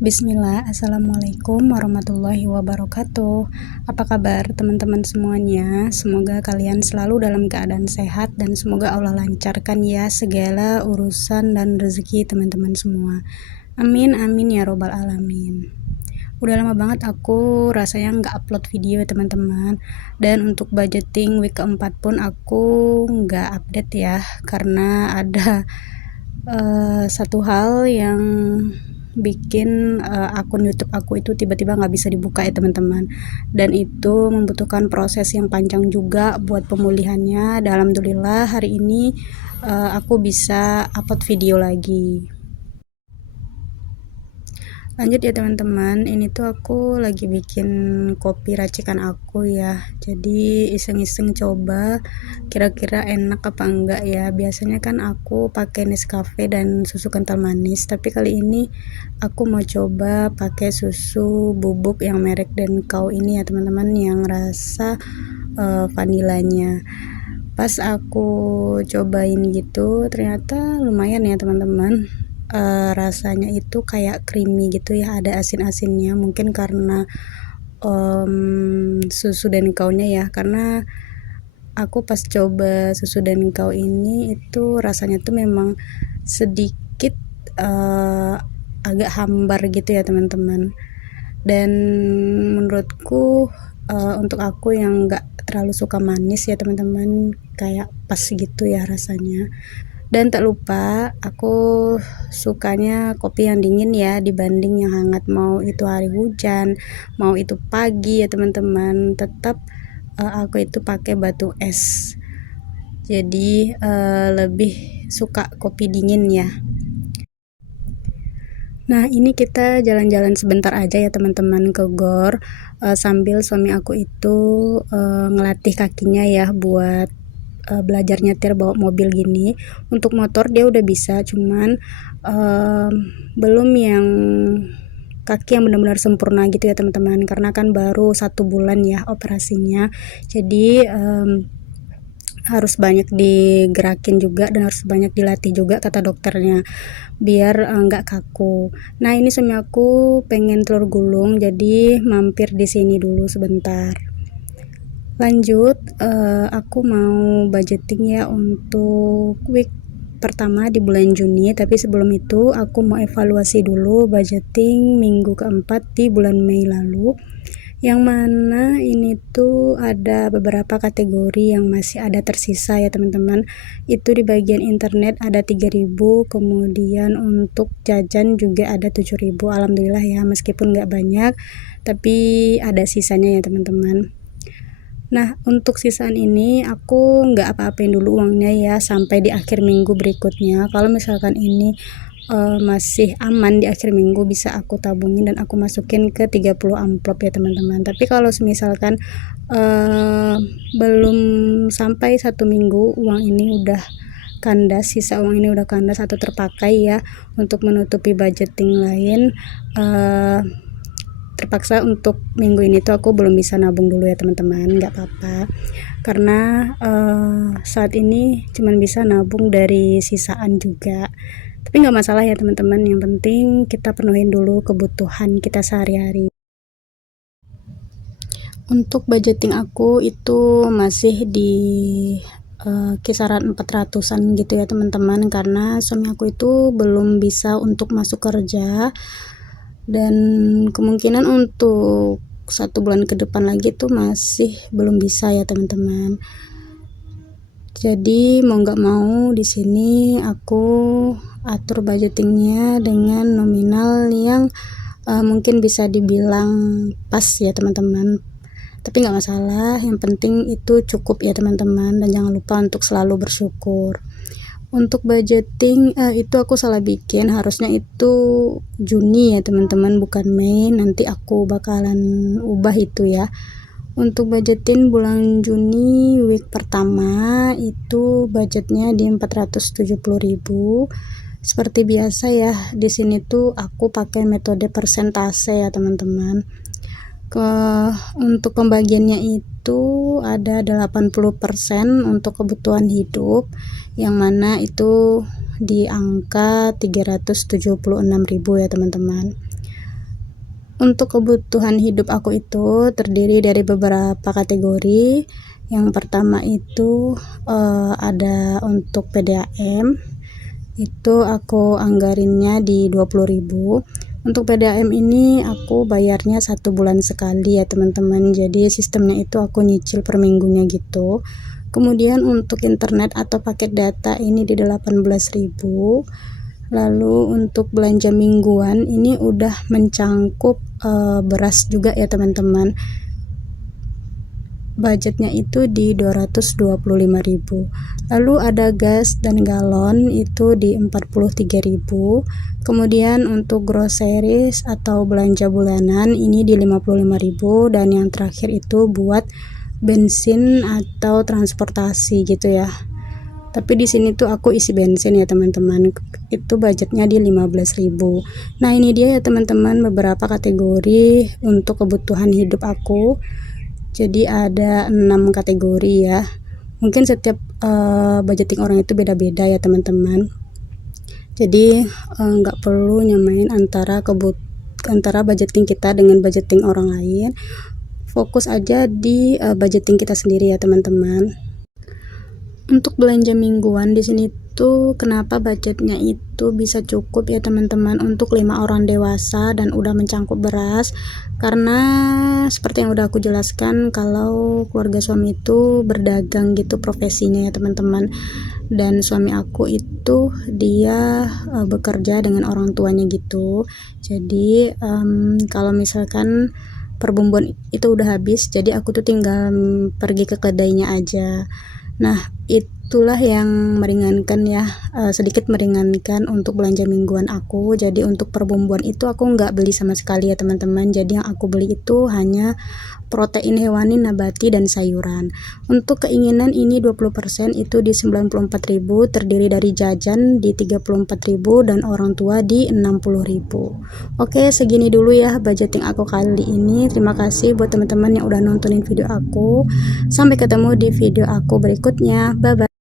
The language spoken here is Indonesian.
Bismillah, Assalamualaikum warahmatullahi wabarakatuh. Apa kabar teman-teman semuanya? Semoga kalian selalu dalam keadaan sehat dan semoga Allah lancarkan ya segala urusan dan rezeki teman-teman semua. Amin amin ya robbal alamin. Udah lama banget aku rasanya nggak upload video ya teman-teman. Dan untuk budgeting week keempat pun aku nggak update ya, karena ada satu hal yang bikin akun YouTube aku itu tiba-tiba nggak bisa dibuka ya teman-teman, dan itu membutuhkan proses yang panjang juga buat pemulihannya. Dan alhamdulillah hari ini aku bisa upload video lagi. Lanjut ya teman-teman, ini tuh aku lagi bikin kopi racikan aku ya, jadi iseng-iseng coba kira-kira enak apa enggak ya. Biasanya kan aku pakai Nescafe dan susu kental manis, tapi kali ini aku mau coba pakai susu bubuk yang merek Denkau ini ya teman-teman, yang rasa vanilanya. Pas aku cobain gitu ternyata lumayan ya teman-teman. Rasanya itu kayak creamy gitu ya, ada asin-asinnya, mungkin karena susu Denkaunya ya, karena aku pas coba susu Denkau ini itu rasanya tuh memang sedikit agak hambar gitu ya teman-teman. Dan menurutku untuk aku yang nggak terlalu suka manis ya teman-teman, kayak pas gitu ya rasanya. Dan tak lupa aku sukanya kopi yang dingin ya dibanding yang hangat, mau itu hari hujan mau itu pagi ya teman-teman, tetap aku itu pakai batu es, jadi lebih suka kopi dingin ya. Nah ini kita jalan-jalan sebentar aja ya teman-teman ke GOR, sambil suami aku itu ngelatih kakinya ya buat belajar nyetir bawa mobil gini. Untuk motor dia udah bisa, cuman belum yang kaki yang benar-benar sempurna gitu ya teman-teman, karena kan baru 1 bulan ya operasinya, jadi harus banyak digerakin juga dan harus banyak dilatih juga kata dokternya, biar nggak kaku. Nah ini suami aku pengen telur gulung, jadi mampir di sini dulu sebentar. Lanjut, aku mau budgeting ya untuk week pertama di bulan Juni, tapi sebelum itu aku mau evaluasi dulu budgeting minggu keempat di bulan Mei lalu, yang mana ini tuh ada beberapa kategori yang masih ada tersisa ya teman-teman. Itu di bagian internet ada 3.000, kemudian untuk jajan juga ada 7.000. Alhamdulillah ya, meskipun nggak banyak tapi ada sisanya ya teman-teman. Nah untuk sisaan ini aku nggak apa-apain dulu uangnya ya sampai di akhir minggu berikutnya. Kalau misalkan ini masih aman di akhir minggu, bisa aku tabungin dan aku masukin ke 30 amplop ya teman-teman. Tapi kalau misalkan belum sampai 1 minggu uang ini udah kandas, sisa uang ini udah kandas atau terpakai ya, untuk menutupi budgeting lain, terpaksa untuk minggu ini tuh aku belum bisa nabung dulu ya teman-teman. Nggak apa-apa, karena saat ini cuman bisa nabung dari sisaan juga, tapi nggak masalah ya teman-teman, yang penting kita penuhin dulu kebutuhan kita sehari-hari. Untuk budgeting aku itu masih di kisaran 400-an gitu ya teman-teman, karena suami aku itu belum bisa untuk masuk kerja, dan kemungkinan untuk 1 bulan ke depan lagi tuh masih belum bisa ya teman-teman. Jadi mau nggak mau di sini aku atur budgetingnya dengan nominal yang mungkin bisa dibilang pas ya teman-teman, tapi nggak masalah, yang penting itu cukup ya teman-teman, dan jangan lupa untuk selalu bersyukur. Untuk budgeting itu aku salah bikin, harusnya itu Juni ya teman-teman, bukan Mei. Nanti aku bakalan ubah itu ya. Untuk budgetin bulan Juni week pertama itu budgetnya di 470.000. Seperti biasa ya, di sini tuh aku pakai metode persentase ya teman-teman. Untuk pembagiannya itu ada 80% untuk kebutuhan hidup, yang mana itu di angka 376.000 ya teman-teman. Untuk kebutuhan hidup aku itu terdiri dari beberapa kategori. Yang pertama itu ada untuk PDAM, itu aku anggarinnya di 20.000. Untuk PDAM ini aku bayarnya 1 bulan sekali ya teman-teman, jadi sistemnya itu aku nyicil per minggunya gitu. Kemudian untuk internet atau paket data ini di 18.000. Lalu untuk belanja mingguan ini udah mencangkup beras juga ya teman-teman, budgetnya itu di 225.000. Lalu ada gas dan galon itu di 43.000. Kemudian untuk groceries atau belanja bulanan ini di 55.000. Dan yang terakhir itu buat bensin atau transportasi gitu ya. Tapi di sini tuh aku isi bensin ya teman-teman, itu budgetnya di 15.000. Nah ini dia ya teman-teman beberapa kategori untuk kebutuhan hidup aku. Jadi ada 6 kategori ya, mungkin setiap budgeting orang itu beda-beda ya teman-teman. Jadi nggak perlu nyamain antara budgeting kita dengan budgeting orang lain, fokus aja di budgeting kita sendiri ya teman-teman. Untuk belanja mingguan di sini tuh kenapa budgetnya itu bisa cukup ya teman-teman untuk 5 orang dewasa dan udah mencangkup beras, karena seperti yang udah aku jelaskan kalau keluarga suami itu berdagang gitu profesinya ya teman-teman, dan suami aku itu dia bekerja dengan orang tuanya gitu. Jadi kalau misalkan perbumbuan itu udah habis, jadi aku tuh tinggal pergi ke kedainya aja. Nah itulah yang meringankan ya, sedikit meringankan untuk belanja mingguan aku. Jadi untuk perbumbuan itu aku nggak beli sama sekali ya teman-teman, jadi yang aku beli itu hanya protein hewani, nabati, dan sayuran. Untuk keinginan ini 20% itu di 94.000, terdiri dari jajan di 34.000 dan orang tua di 60.000. Oke, segini dulu ya budgeting aku kali ini. Terima kasih buat teman-teman yang udah nontonin video aku. Sampai ketemu di video aku berikutnya. Bye bye.